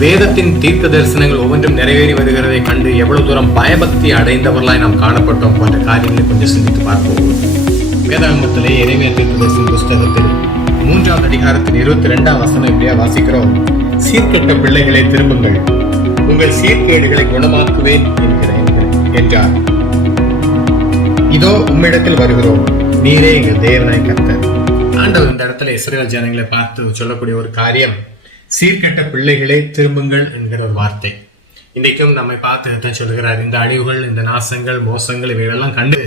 வேதத்தின் தீர்க்க தரிசனங்கள் ஒவ்வொன்றும் நிறைவேறி வருகிறதை கண்டு எவ்வளவு தூரம் பயபக்தி அடைந்தவர்களாய் நாம் காணப்பட்டோம் போன்ற காரியங்களை கொஞ்சம் சிந்தித்து பார்ப்போம். வேதாங்கத்திலே இறைமைய தீர்க்க தரிசன புஸ்தகத்தில் மூன்றாவது அதிகாரத்தின் இருபத்தி ரெண்டாம் வசனம் இப்படியா வாசிக்கிறோம். சீர்கெட்ட பிள்ளைகளை திரும்புங்கள். உங்கள் சீர்கேடுகளை குணமாக்குவேன் என்கிறேன் என்றார். இதோ உம்மிடத்தில் வருகிறோம். நீரே எங்கள் தேவனாய் கர்த்தர் ஆண்டவர் இந்த இடத்துல இஸ்ரேல் ஜனங்களை பார்த்து சொல்லக்கூடிய ஒரு காரியம். சீர்கெட்ட பிள்ளைகளே திரும்புங்கள் என்கிற ஒரு வார்த்தை. இன்றைக்கும் நம்மை பார்த்து சொல்லுகிறார் இந்த அழிவுகள் இந்த நாசங்கள் மோசங்கள் இவைகளெல்லாம் கண்டு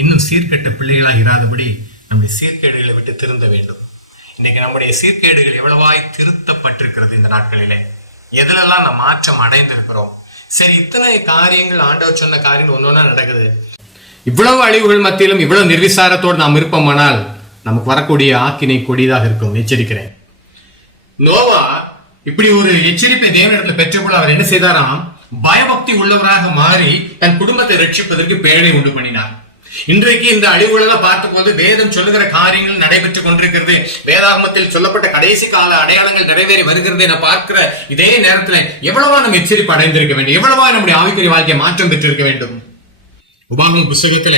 இன்னும் சீர்கெட்ட பிள்ளைகளாக இராதபடி நம்முடைய சீர்கேடுகளை விட்டு திருந்த வேண்டும். இன்னைக்கு நம்முடைய சீர்கேடுகள் எவ்வளவாய் திருத்தப்பட்டிருக்கிறது இந்த நாட்களிலே? எதுலெல்லாம் நாம் மாற்றம் அடைந்திருக்கிறோம்? சரி இத்தனை காரியங்கள் ஆண்டவர் சொன்ன காரியங்கள் ஒன்னொன்னா நடக்குது. இவ்வளவு அழிவுகள் மத்தியிலும் இவ்வளவு நிர்விசாரத்தோடு நாம் இருப்போமானால் நமக்கு வரக்கூடிய ஆக்கினை கொடிதாக இருக்கும். எச்சரிக்கிறேன். நோவா இப்படி ஒரு எச்சரிப்பை தேவனிடத்தில் பெற்றபோது அவர் என்ன செய்தாராம்? பயபக்தி உள்ளவராக மாறி தன் குடும்பத்தை ரட்சிப்பதற்கு பேழை உண்டு பண்ணினார். இன்றைக்கு இந்த அழிவுகளெல்லாம் பார்க்கும்போது வேதம் சொல்லுகிற காரியங்கள் நடைபெற்றுக் கொண்டிருக்கிறது. வேதாகமத்தில் சொல்லப்பட்ட கடைசி கால அடையாளங்கள் நிறைவேறி வருகிறது என பார்க்கிற இதே நேரத்துல எவ்வளவா நம்ம எச்சரிப்பு அடைந்திருக்க வேண்டும். எவ்வளவா நம்முடைய ஆவிக்குரிய வாழ்க்கை மாற்றம் பெற்றிருக்க வேண்டும். உபாகம் புஸ்தகத்துல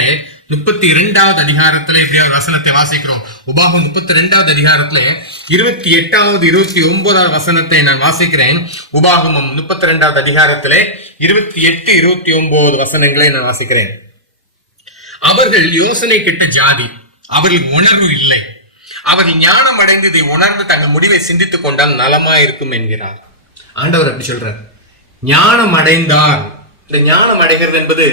முப்பத்தி இரண்டாவது அதிகாரத்துல எப்படியாவது வசனத்தை வாசிக்கிறோம். உபாகம் முப்பத்தி ரெண்டாவது அதிகாரத்துல இருபத்தி எட்டாவது இருபத்தி ஒன்பதாவது வசனத்தை நான் வாசிக்கிறேன். உபாகமம் முப்பத்தி ரெண்டாவது அதிகாரத்துல இருபத்தி எட்டு இருபத்தி ஒன்பது வசனங்களை நான் வாசிக்கிறேன். அவர்கள் யோசனை கிட்ட ஜாதி அவர்களுக்கு உணர்வு இல்லை. அவர்கள் ஞானம் அடைந்து இதை உணர்ந்து தங்கள் முடிவை சிந்தித்துக் கொண்டால் நலமா இருக்கும் என்கிறார். ஆண்டவர் அப்படி சொல்றார். ஞானம் அடைந்தார் இந்த ஞானம் அடைகிறது என்பது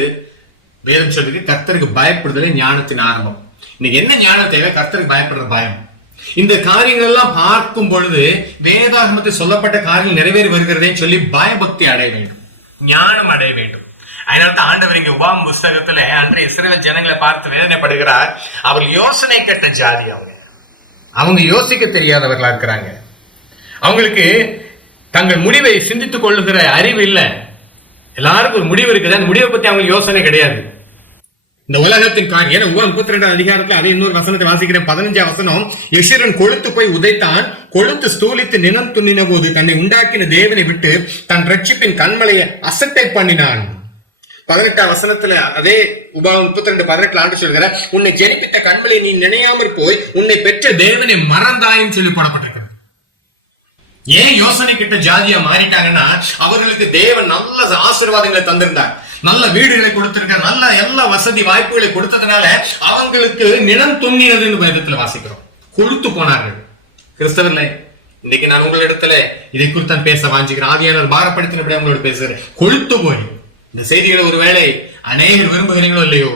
வேதம் சொல்லுது கர்த்தருக்கு பயப்படுதலே ஞானத்தின் ஆரம்பம். இன்னைக்கு என்ன ஞானம் தேவை? கர்த்தருக்கு பயப்படுற பயம். இந்த காரியங்கள் எல்லாம் பார்க்கும் பொழுது வேதாகமத்தில் சொல்லப்பட்ட காரியங்கள் நிறைவேறி வருகிறதே சொல்லி பயபக்தி அடைய வேண்டும். ஞானம் அடைய வேண்டும். அதனால தான் ஆண்டவர் இங்க உபாம் புஸ்தகத்துல அன்றைய இஸ்ரேல் ஜனங்களை பார்த்து வேதனைப்படுகிறார். அவர் யோசனை கெட்ட ஜாதி அவங்க. அவங்க யோசிக்க தெரியாதவர்களா இருக்கிறாங்க. அவங்களுக்கு தங்கள் முடிவை சிந்தித்துக் கொள்ளுகிற அறிவு இல்லை. எல்லாருக்கும் ஒரு முடிவு இருக்குது. அந்த முடிவை பத்தி அவங்களுக்கு யோசனை கிடையாது. இந்த உலகத்தின் காரியம் ஏன்னா உவா முப்பத்தி ரெண்டாம் அதிகாரத்துல அதை இன்னொரு வசனத்தை வாசிக்கிறேன். பதினஞ்சாம் வசனம் யசிரன் கொழுத்து போய் உதைத்தான் கொழுத்து ஸ்தூலித்து நிலம் துண்ணின போது தன்னை உண்டாக்கின தேவனை விட்டு தன் ரட்சிப்பின் கண்மலையை அசட்டை பண்ணினான். பதினெட்டாம் வசனத்துல அதே உபாவம் முப்பத்தி ரெண்டு பதினெட்டுல ஆண்டு சொல்கிற உன்னை ஜெனிப்பித்த கண்மலை நீ நினையாமற் போய் உன்னை பெற்ற தேவனை மறந்தாயின்னு சொல்லி போடப்பட்ட ஏன் யோசனை கிட்ட ஜாதியா மாறிட்டாங்கன்னா அவர்களுக்கு தேவன் நல்ல ஆசீர்வாதங்களை தந்திருந்தார். நல்ல வீடுகளை கொடுத்திருக்க நல்ல எல்லா வசதி வாய்ப்புகளை கொடுத்ததுனால அவங்களுக்கு நிலம் தொங்கினதுன்னு வேதத்துல வாசிக்கிறோம். கொழுத்து போனார்கள். கிறிஸ்தவர்ல இன்னைக்கு நான் உங்களிடத்துல இதை குறித்தான் பேச வாஞ்சிக்கிறேன் ஆதியானவர் பாரப்படுத்தினபடி அவங்களோட பேசுறேன் கொழுத்து போய். இந்த செய்திகளை ஒருவேளை அநேகர் விரும்புகிறீங்களோ இல்லையோ?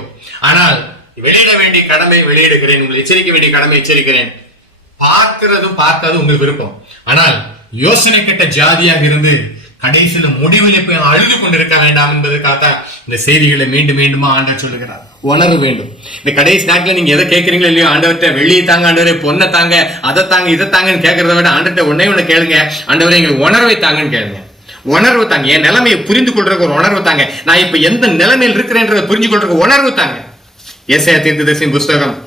ஆனால் வெளியிட வேண்டிய கடமை வெளியிடுகிறேன். உங்களை எச்சரிக்க வேண்டிய கடமை எச்சரிக்கிறேன். பார்க்கிறதும் பார்க்காதும் உங்கள் விருப்பம். ஆனால் யோசனை கெட்ட ஜாதியாக இருந்து கடைசியில முடிவில் போய் அழுது கொண்டிருக்க வேண்டாம் என்பதற்காக இந்த செய்திகளை மீண்டும் மீண்டுமா ஆண்டவர் சொல்லுகிறார். உணர வேண்டும். இந்த கடைசி நாட்கள் நீங்க எதை கேட்கறீங்களோ இல்லையோ ஆண்டவர்கிட்ட வெளியே தாங்க ஆண்டவரே பொண்ணை தாங்க அதை தாங்க இதை தாங்கன்னு கேட்கறத விட ஆண்டவர்கிட்ட ஒன்னே ஒண்ணு கேளுங்க. ஆண்டவரை எங்களுக்கு உணர்வை தாங்கன்னு கேளுங்க. உணர்வு தாங்க. என் நிலைமையை புரிந்து கொள்றதுக்கு ஒரு உணர்வு தாங்க. நான் இப்ப எந்த நிலைமையில் இருக்கிறேன்றதை புரிஞ்சு கொள்றதுக்கு உணர்வு தாங்க. ஏசையா தீர்க்கதரிசியின் புஸ்தகம்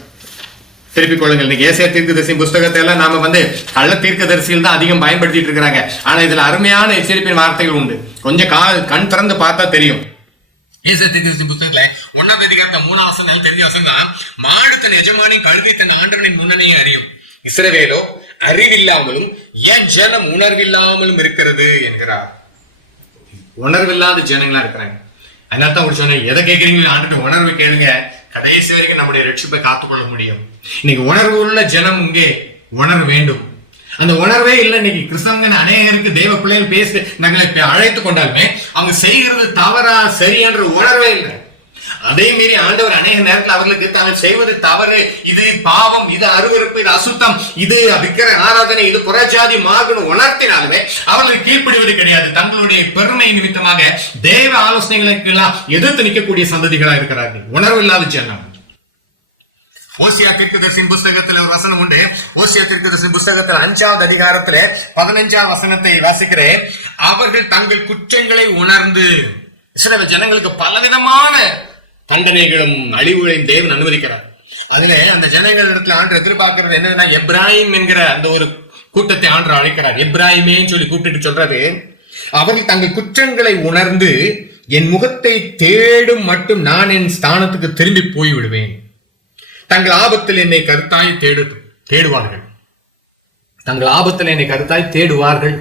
திருப்பிக் கொள்ளுங்கள். இன்னைக்கு ஏசியா தீர்க்கதரிசி புஸ்தகத்தை எல்லாம் நாம வந்து கள்ள தீர்க்கதரிசியில் தான் அதிகம் பயன்படுத்திட்டு இருக்கிறாங்க. ஆனா இதுல அருமையான எச்சரிப்பின் வார்த்தைகள் உண்டு. கொஞ்சம் கா கண் திறந்து பார்த்தா தெரியும். ஏசியா தீர்க்கதரிசி புஸ்தகத்துல ஒன்னாவது அதிகாரத்த மூணாம் வசனம் தெரிஞ்ச வசனம் தான் மாடு தன் எஜமானின் கழுகை தன் ஆண்டவனின் முன்னணியை அறியும். இஸ்ரவேலோ அறிவில்லாமலும் என் ஜனம் உணர்வில்லாமலும் இருக்கிறது? என்கிறார். உணர்வில்லாத ஜனங்களா இருக்கிறாங்க. அதனால தான் ஒரு சொன்னேன் எதை கேட்குறீங்களோ ஆண்டு உணர்வு கேளுங்க. கடைசி வரைக்கும் நம்முடைய ரட்சிப்பை காத்துக்கொள்ள முடியும். இன்னைக்கு உணர்வு உள்ள ஜனம் இங்கே உணர வேண்டும். அந்த உணர்வே இல்லை இன்னைக்கு கிறிஸ்தவங்க அநேகருக்கு தெய்வ பிள்ளைகள் பேசி நாங்களை அழைத்து கொண்டாலுமே அவங்க செய்கிறது தவறா சரியான்ற உணர்வே இல்லை. அதே மீறி ஆண்டவர் அநேக நேரத்தில் அவர்களுக்கு தாங்கள் செய்வது தவறு. இது பாவம் இது அருவருப்பு இது அசுத்தம். இது விக்கிர ஆராதனை இது புறஜாதி மார்க்கணும் உணர்த்தினாலுமே அவர்களுக்கு கீழ்ப்படிவது கிடையாது. தங்களுடைய பெருமை நிமித்தமாக தேவ ஆலோசனைகளுக்கு எல்லாம் எதிர்த்து நிற்கக்கூடிய சந்ததிகளா இருக்கிறார்கள். உணர்வு இல்லாத ஜனம். ஓசியா தீர்க்கதர்சின் புஸ்தகத்துல ஒரு வசனம் உண்டு. ஓசியா தீர்க்கதர்சின் புஸ்தகத்துல அஞ்சாவது அதிகாரத்துல பதினஞ்சாம் வசனத்தை வாசிக்கிறேன். அவர்கள் தங்கள் குற்றங்களை உணர்ந்து சில ஜனங்களுக்கு பலவிதமான தண்டனைகளும் அழிவுகளையும் தேவன் அனுமதிக்கிறார். அதிலே அந்த ஜனங்கள் இடத்துல ஆண்டு எதிர்பார்க்கிறது என்னதுன்னா எப்ராஹிம் என்கிற அந்த ஒரு கூட்டத்தை ஆண்டு அழைக்கிறார். எப்ராஹிமேன்னு சொல்லி கூப்பிட்டு சொல்றது அவர்கள் தங்கள் குற்றங்களை உணர்ந்து என் முகத்தை தேடும் மட்டும் நான் என் ஸ்தானத்துக்கு திரும்பி போய் விடுவேன் தங்கள் ஆபத்தில் என்னை கருத்தாய் தேடு தேடுவார்கள். தங்கள் ஆபத்தில் என்னை கருத்தாய் தேடுவார்கள்.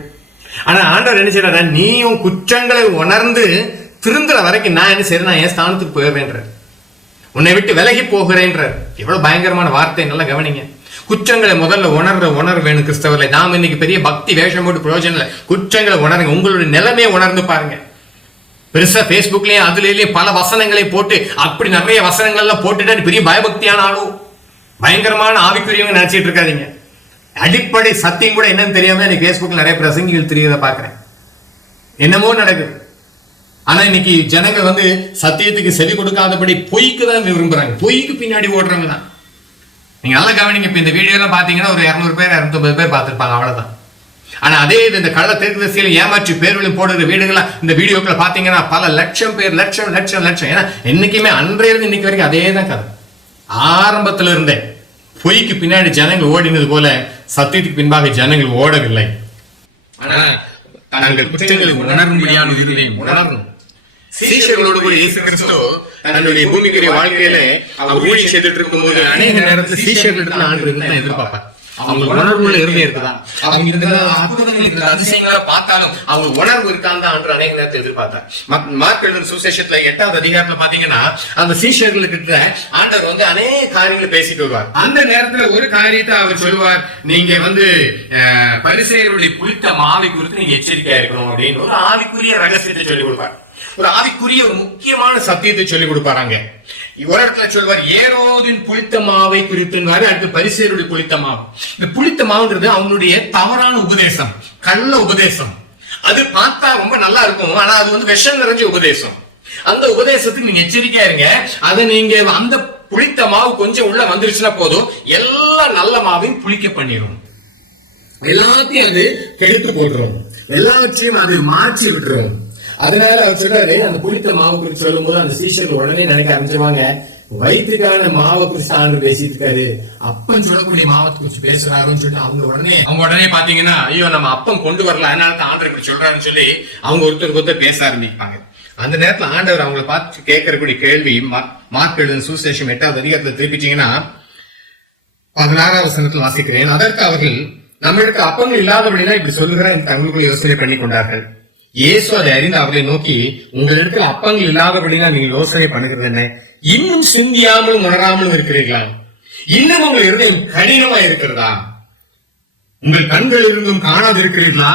ஆனா ஆண்டவர் என்ன செய்யறாரு நீயும் குற்றங்களை உணர்ந்து திருந்துற வரைக்கும் நான் என்ன செய்யறேன் நான் என் ஸ்தானத்துக்கு போயிடுறேன்ற உன்னை விட்டு விலகி போகிறேன்றார். எவ்வளவு பயங்கரமான வார்த்தை நல்லா கவனிங்க. குற்றங்களை முதல்ல உணர்ற உணர் வேணும் கிறிஸ்தவர்களை. நாம் இன்னைக்கு பெரிய பக்தி வேஷம் போட்டு பிரயோஜனம் இல்லை. குற்றங்களை உணருங்க. உங்களுடைய நிலைமையை உணர்ந்து பாருங்க. பெருசா Facebookலயும் அதுலயும் பல வசனங்களை போட்டு அப்படி நிறைய வசனங்கள் எல்லாம் போட்டுட்டு பெரிய பயபக்தியான ஆளும் பயங்கரமான ஆவிக்குரியவங்க நினைச்சிட்டு இருக்காதீங்க. அடிப்படை சத்தியம் கூட என்னன்னு தெரியாம எனக்கு ஃபேஸ்புக்கில் நிறைய பிரசங்கிகள் தெரியுறத பாக்குறேன் என்னமோ நடக்குது. ஆனா இன்னைக்கு ஜனங்க வந்து சத்தியத்துக்கு செவி கொடுக்காதபடி பொய்க்கு தான் விரும்புறாங்க. பொய்க்கு பின்னாடி ஓடுறவங்க தான். நீங்க நல்லா கவனிங்க இப்ப இந்த வீடியோலாம் பார்த்தீங்கன்னா பாத்தீங்கன்னா ஒரு இரநூறு பேர் இரநூத்தொம்பது பேர் பார்த்துருப்பாங்க அவ்வளவுதான். ஆனா அதே இது இந்த கள்ள தெற்குதசியில ஏமாற்றி பேர்வழி போடுற வீடுகள்லாம் இந்த வீடியோக்களை பாத்தீங்கன்னா பல லட்சம் பேர் லட்சம் லட்சம் லட்சம். ஏன்னா என்னைக்குமே அன்றைய இருந்து இன்னைக்கு வரைக்கும் அதே தான் கதை. ஆரம்பத்துல இருந்தே பொய்க்கு பின்னாடி ஜனங்கள் ஓடினது போல சத்தியத்துக்கு பின்பாக ஜனங்கள் ஓடவில்லை. ஆனால் தங்கள் குற்றங்களை உணரும்படியான இருதயம் உணரணும். சீஷர்களோடு கூட இயேசு கிறிஸ்து தன்னுடைய பூமிக்குரிய வாழ்க்கையில அவர் ஊழியம் செய்துட்டு இருக்கும்போது அநேக நேரத்துல சீஷர்களிடத்துல ஆண்டு தான் எதிர்பார்ப்பார். அவங்க உணர்வுல இருந்தே இருக்குதா அவங்க இந்த அற்புதங்கள் அதிசயங்களை பார்த்தாலும் அவங்க உணர்வு இருக்கான்னு தான் ஆண்டு அநேக நேரத்தை எதிர்பார்த்தார். மார்க் எழுதுற சுசேஷத்துல எட்டாவது அதிகாரத்துல பாத்தீங்கன்னா அந்த சீஷர்களுக்கிட்ட ஆண்டவர் வந்து அநேக காரியங்களை பேசிட்டு வருவார். அந்த நேரத்துல ஒரு காரியத்தை அவர் சொல்லுவார். நீங்க வந்து அஹ், பரிசேயருடைய புளித்த மாவை குறித்து நீங்க எச்சரிக்கையா இருக்கணும் அப்படின்னு ஒரு ஆவிக்குரிய ரகசியத்தை சொல்லி கொடுப்பார். ஒரு ஆவிக்குரிய ஒரு முக்கியமான சத்தியத்தை சொல்லிக் கொடுப்பாராங்க. ஒரு இடத்துல சொல்வார் ஏரோதின் புளித்த மாவை குறித்து அடுத்து பரிசேருடைய புளித்த மாவு. இந்த புளித்த மாவுங்கிறது அவனுடைய தவறான உபதேசம் கள்ள உபதேசம். அது பார்த்தா ரொம்ப நல்லா இருக்கும் ஆனா அது வந்து விஷம் நிறைஞ்ச உபதேசம். அந்த உபதேசத்துக்கு நீங்க எச்சரிக்கையா இருங்க. அதை நீங்க அந்த புளித்த மாவு கொஞ்சம் உள்ள வந்துருச்சுன்னா போதும் எல்லா நல்ல மாவையும் புளிக்க பண்ணிடும் எல்லாத்தையும் அது கெடுத்து போட்டுரும். எல்லாவற்றையும் அது மாற்றி விட்டுரும். அதனால அவர் சொல்றாரு அந்த புளித்த மாவு குறித்து சொல்லும் போது அந்த சீஷர்கள் உடனே நினைக்க ஆரம்பிச்சுவாங்க வயிற்றுக்கான மாவை குறித்து ஆண்டு பேசிட்டு இருக்காரு. அப்பன் சொல்லக்கூடிய மாவத்தை குறித்து பேசுறாருன்னு சொல்லிட்டு அவங்க உடனே அவங்க உடனே பாத்தீங்கன்னா ஐயோ நம்ம அப்பம் கொண்டு வரல அதனால தான் ஆண்டர் இப்படி சொல்றாருன்னு சொல்லி அவங்க ஒருத்தருக்கு ஒருத்தர் பேச ஆரம்பிப்பாங்க. அந்த நேரத்துல ஆண்டவர் அவங்கள பார்த்து கேட்கறக்கூடிய கேள்வி மார்க் எழுதின சுசேஷம் எட்டாவது அதிகாரத்துல திருப்பிட்டீங்கன்னா பதினாறாம் வசனத்தில் வாசிக்கிறேன். அதற்கு அவர்கள் நம்மளுக்கு அப்பங்கள் இல்லாதபடினா இப்படி சொல்லுகிற இந்த தங்களுக்குள்ள யோசனை பண்ணி கொண்டார்கள் இயேசு அதை அறிந்து அவர்களை நோக்கி உங்களிடத்தில் அப்பங்கள் இல்லாதபடினா நீங்க யோசனை பண்ணுகிறது என்ன? இன்னும் சிந்தியாமலும் உணராமலும் இருக்கிறீர்களா? இன்னும் உங்கள் இருதயம் கடினமா இருக்கிறதா? உங்கள் கண்கள் இருந்தும் காணாது இருக்கிறீர்களா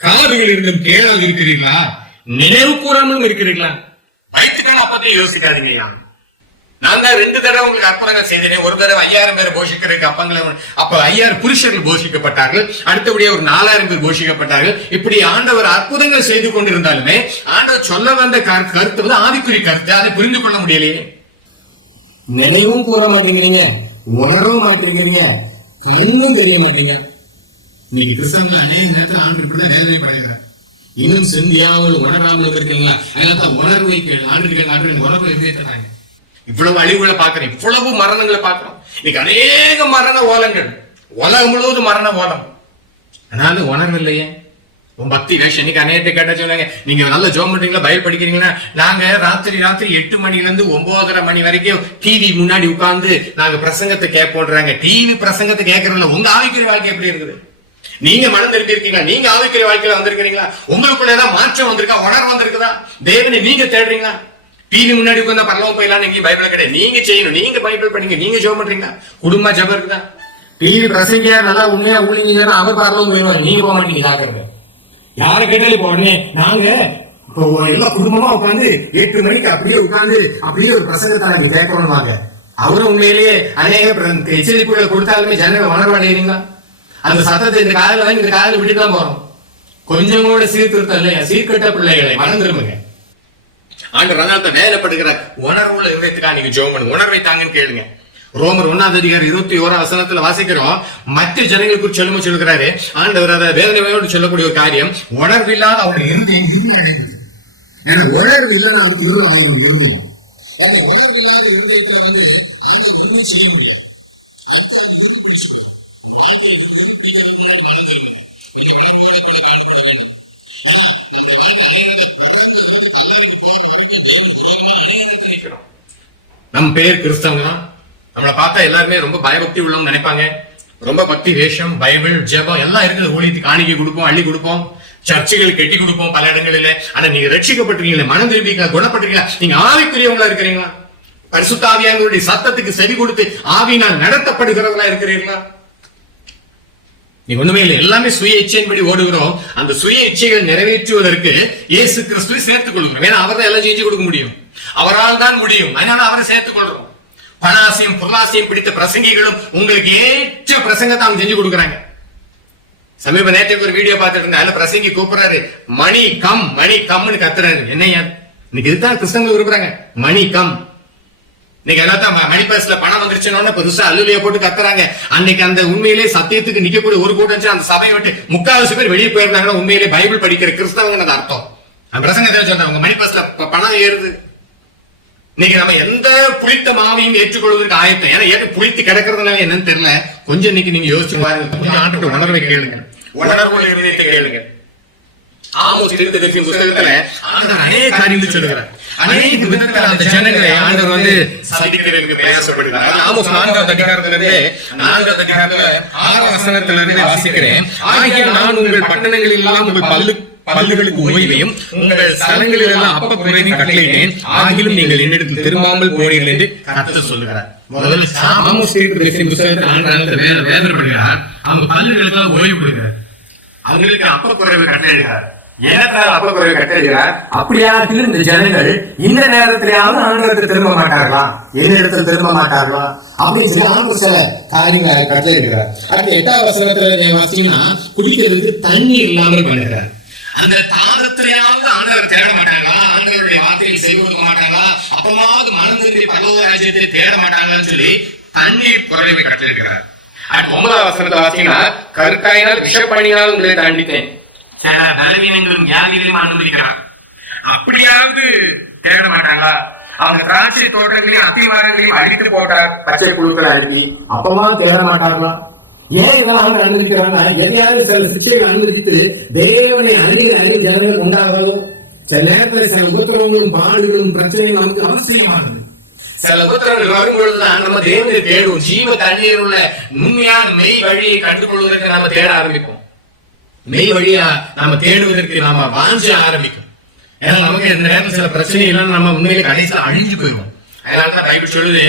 காதுகள் இருந்தும் கேளாது இருக்கிறீர்களா? நினைவு கூறாமலும் இருக்கிறீர்களா வயிற்றுக்கான அப்பத்தையும் யோசிக்காதீங்க ஐயா. நான் தான் ரெண்டு தடவை உங்களுக்கு அற்புதங்கள் செய்தேன். ஒரு தடவை ஐயாயிரம் பேர் போஷிக்கிறதுக்கு அப்பங்களை அப்ப ஐயாயிரம் புருஷர்கள் போஷிக்கப்பட்டார்கள். அடுத்தபடியே ஒரு நாலாயிரம் பேர் போஷிக்கப்பட்டார்கள். இப்படி ஆண்டவர் அற்புதங்கள் செய்து கொண்டிருந்தாலுமே ஆண்டவர் சொல்ல வந்த கரு- கருத்து வந்து ஆவிக்குறி கருத்து. அதை புரிந்து கொள்ள முடியலையே. நினைவும் கூற மாட்டேங்கிறீங்க உணரவும் மாட்டேங்கிறீங்க கண்ணும் தெரிய மாட்டீங்க. இன்னைக்கு கிறிஸ்தவங்க அநேக நேரத்தில் ஆண்டு இப்படிதான் வேதனை படைகிறார் இன்னும் சிந்தியாமல் உணராமல் இருக்கீங்களா? அதனால உணர்வை கேள் ஆண்டு ஆண்டு உணர்வை எதிர்த்தாங்க இவ்வளவு அழிவுகளை பாக்குறேன் இவ்வளவு மரணங்களை பாக்குறோம் இன்னைக்கு அநேக மரண ஓலங்கள். உலகம் முழுவதும் மரண ஓலம். ஆனாலும் உணர்வு இல்லையே உன் பக்தி வேஷம் இன்னைக்கு அநேகத்தை கேட்டா சொன்னாங்க நீங்க நல்ல ஜோம் பண்றீங்களா? பயில் படிக்கிறீங்களா? நாங்க ராத்திரி ராத்திரி எட்டு மணில இருந்து ஒன்பதரை மணி வரைக்கும் டிவி முன்னாடி உட்கார்ந்து நாங்க பிரசங்கத்தை கேட்போன்றாங்க டிவி பிரசங்கத்தை கேட்கறதுல உங்க ஆவிக்கிற வாழ்க்கை எப்படி இருக்குது? நீங்க மனம் திருப்பி இருக்கீங்களா? நீங்க ஆவிக்கிற வாழ்க்கையில வந்திருக்கிறீங்களா? உங்களுக்குள்ள ஏதாவது மாற்றம் வந்திருக்கா? உணர்வு வந்திருக்குதா? தேவனை நீங்க தேடுறீங்களா? டிவி முன்னாடி உட்கார்ந்தா பரலவம் போயிடலாம் நீங்க பைபிள் கிடையாது. நீங்க செய்யணும். நீங்க பைபிள் படிங்க. நீங்க ஜெபம் பண்றீங்களா? குடும்ப ஜெபம் இருக்குதா? டிவி பிரசங்கியா நல்லா உண்மையா ஊழிங்க அவர் பரலவம் போயிடுவாங்க நீங்க போக மாட்டீங்க ஜாக்கிரதை. யாரை கேட்டாலும் இப்போ உடனே நாங்க இப்போ எல்லாம் குடும்பமா உட்காந்து எட்டு மணிக்கு அப்படியே உட்காந்து அப்படியே ஒரு பிரசங்கத்தை நாங்க கேட்கணும் வாங்க. அவரும் உண்மையிலேயே அநேக எச்சரிப்புகளை கொடுத்தாலுமே ஜனங்க உணர்வடைகிறீங்களா அந்த சத்தத்தை இந்த வாங்கி இந்த காலையில விட்டு தான் போறோம். கொஞ்சம் கூட சீர்திருத்தம் இல்லையா? சீர்கட்ட பிள்ளைகளை மனம் திரும்புங்க ஆண்டவர் அதனால வேலைப்படுகிற உணர்வுள்ள இருதயத்துக்காக நீங்க ஜெபம் பண்ணுங்க. உணர்வை தாங்கன்னு கேளுங்க. ரோமர் ஒன்னாவது அதிகாரம் இருபத்தி ஓரா வசனத்துல வாசிக்கிறோம். மற்ற ஜனங்களை குறித்து சொல்லும்போது சொல்லுகிறாரு. ஆண்டவர் அதை வேதனையோடு சொல்லக்கூடிய ஒரு காரியம். உணர்வில்லாத அவருடைய இருதயம் இருளடைந்தது. ஏன்னா உணர்வு இல்லைன்னா ஆகும் விரும்புவோம். அந்த உணர்வு இல்லாத இருதயத்துல வந்து ஆண்டவர் ஒண்ணுமே செய்ய முடியாது நம் பேர் கிறிஸ்தவங்க தான் நம்மளை பார்த்தா எல்லாருமே ரொம்ப பயபக்தி உள்ளவங்க நினைப்பாங்க. ரொம்ப பக்தி வேஷம் பைபிள் ஜெபம் எல்லாம் இருக்குது. ஊழியத்துக்கு காணிக்கை கொடுப்போம் அள்ளி கொடுப்போம். சர்ச்சைகள் கெட்டி கொடுப்போம் பல இடங்களில. ஆனா நீங்க ரட்சிக்கப்பட்டிருக்கீங்களா மனம் திரும்பிங்களா குணப்பட்டிருக்கீங்களா? நீங்க ஆவிக்குரியவங்களா இருக்கிறீங்களா? பரிசுத்தாவியாங்களுடைய சத்தத்துக்கு செவி கொடுத்து ஆவினால் நடத்தப்படுகிறவங்களா இருக்கிறீர்களா? நீ ஒண்ணுமே இல்லை. எல்லாமே சுய இச்சையின்படி ஓடுகிறோம். அந்த சுய இச்சைகள் நிறைவேற்றுவதற்கு இயேசு கிறிஸ்துவை சேர்த்துக் கொள்கிறோம். ஏன்னா அவர் தான் எல்லாம் செஞ்சு கொடுக்க முடியும். அவரால் தான் முடியும். அதனால அவரை சேர்த்துக் கொள்றோம். பணாசியம் பொருளாசியம் பிடித்த பிரசங்கிகளும் உங்களுக்கு ஏற்ற பிரசங்கத்தை அவங்க செஞ்சு கொடுக்குறாங்க. சமீப நேரத்துக்கு ஒரு வீடியோ பார்த்துட்டு இருந்தேன். அதுல பிரசங்கி கூப்பிடுறாரு மணி கம் மணி கம்னு கத்துறாரு. என்னையா இன்னைக்கு இதுதான் கிறிஸ்தவங்க விரும்புறாங்க. Money come. இன்னைக்கு எல்லாத்தான் மணி பர்ஸ்ல பணம் வந்துருச்சுன்னு புதுசா அல்லுலிய போட்டு கத்துறாங்க. அன்னைக்கு அந்த உண்மையிலே சத்தியத்துக்கு நிக்கக்கூடிய ஒரு கூட்டம் அந்த சபையை விட்டு முக்காவசி பேர் வெளியே போயிருந்தாங்கன்னா உண்மையிலே பைபிள் படிக்கிற கிறிஸ்தவங்க அர்த்தம். அந்த பிரசங்க எதை உங்க மணி பர்ஸ்ல பணம் ஏறுது. இன்னைக்கு நம்ம எந்த புளித்த மாவையும் ஏற்றுக்கொள்வதற்கு ஆயத்தம்? ஏன்னா ஏன் புளித்து கிடக்கிறதுனால என்னன்னு தெரியல. கொஞ்சம் இன்னைக்கு நீங்க யோசிச்சு பாருங்க. கொஞ்சம் ஆண்டு உணர்வை கேளுங்க. உணர்வு கேளுங்க. ஆமோஸ் தீர்க்கதரிசியின் புத்தகத்துல ஆண்டவர் அநேக காரியங்கள் சொல்லுகிறார். அநேக விதத்துல அந்த ஜனங்களை ஆண்டவர் வந்து சந்திக்கிறதுக்கு பிரயாசப்படுகிறார். அது ஆமோஸ் நான்காவது அதிகாரத்திலிருந்து நான்காவது அதிகாரத்துல ஆறாம் வசனத்திலிருந்து வாசிக்கிறேன். ஆகிய நான் உங்கள் பட்டணங்களில் எல்லாம் உங்கள் பல்லு பல்லுகளுக்கு ஓய்வையும் உங்கள் ஸ்தலங்களில் எல்லாம் அப்ப குறைவையும் கட்டளையிட்டேன். ஆகிலும் நீங்கள் என்னிடத்தில் திரும்பாமல் போனீர்கள் என்று கர்த்தர் சொல்லுகிறார். முதல்ல புத்தகத்தில் வேதனைப்படுகிறார் அவங்க பல்லுகளுக்கு ஓய்வு கொடுக்கிறார். அவங்களுக்கு அப்ப குறைவு கட்டளையிடுகிறார். ஏனென்றால் அப்ப குறைவு கட்டளையிடுகிறார் அப்படியாகிலும் இந்த ஜனங்கள் இந்த நேரத்திலேயாவது ஆண்டவருக்கு திரும்ப மாட்டார்களா? என்னிடத்தில் திரும்ப மாட்டார்களா? அப்படின்னு சொல்லி ஆண்டவர் சில காரியங்களை கட்டளையிடுகிறார். அடுத்து எட்டாவது வசனத்துல வாசிங்கன்னா வாசிச்சீங்கன்னா குடிக்கிறதுக்கு தண்ணி இல்லாமல் பண்ணுகிறார் அந்த தாரத்திலேயாவது ஆண்டவர் தேட மாட்டாங்களா? ஆண்டவருடைய வார்த்தையை செய்து கொடுக்க மாட்டாங்களா? அப்பமாவது மனம் திரும்பி பல்லவ ராஜ்யத்தை தேட மாட்டாங்கன்னு சொல்லி தண்ணீர் குறைவை கட்டிருக்கிறார் அடுத்த ஒன்பதாவது வசனத்தை வாசிங்கன்னா கருக்காயினால் விஷப்பணியால் உங்களை தண்டித்தேன். சில பலவீனங்களும் வியாதிகளையும் அனுமதிக்கிறார் அப்படியாவது தேட மாட்டாங்களா? அவங்க திராட்சை தோட்டங்களையும் அத்திவாரங்களையும் அழித்து போட்டார் பச்சை புழுக்களை அழுப்பி அப்பமா தேட மாட்டாங்களா ஏன் இதெல்லாம் அனுமதிக்கிறாங்க எதையாவது சில சிக்ஷைகள் அனுமதித்து தேவனை அணுகிற அணுகிற ஜனங்கள் உண்டாகிறதோ சில நேரத்தில் சில உபத்திரவங்களும் பாடுகளும் பிரச்சனையும் நமக்கு அவசியமானது. சில உத்தரவுகள் வரும்பொழுதுதான் நம்ம தேவனை தேடும் ஜீவ தண்ணீர் உள்ள உண்மையான மெய் வழியை கண்டுகொள்வதற்கு நாம தேட ஆரம்பிப்போம். மெய் வழியா நாம தேடுவதற்கு நாம வாஞ்ச ஆரம்பிக்கும். ஏன்னா நமக்கு இந்த நேரத்தில் சில பிரச்சனை இல்லைன்னா நம்ம உண்மையிலே கடைசியில் அழிஞ்சு போயிடுவோம் அதனாலதான் பைபிள் சொல்லுது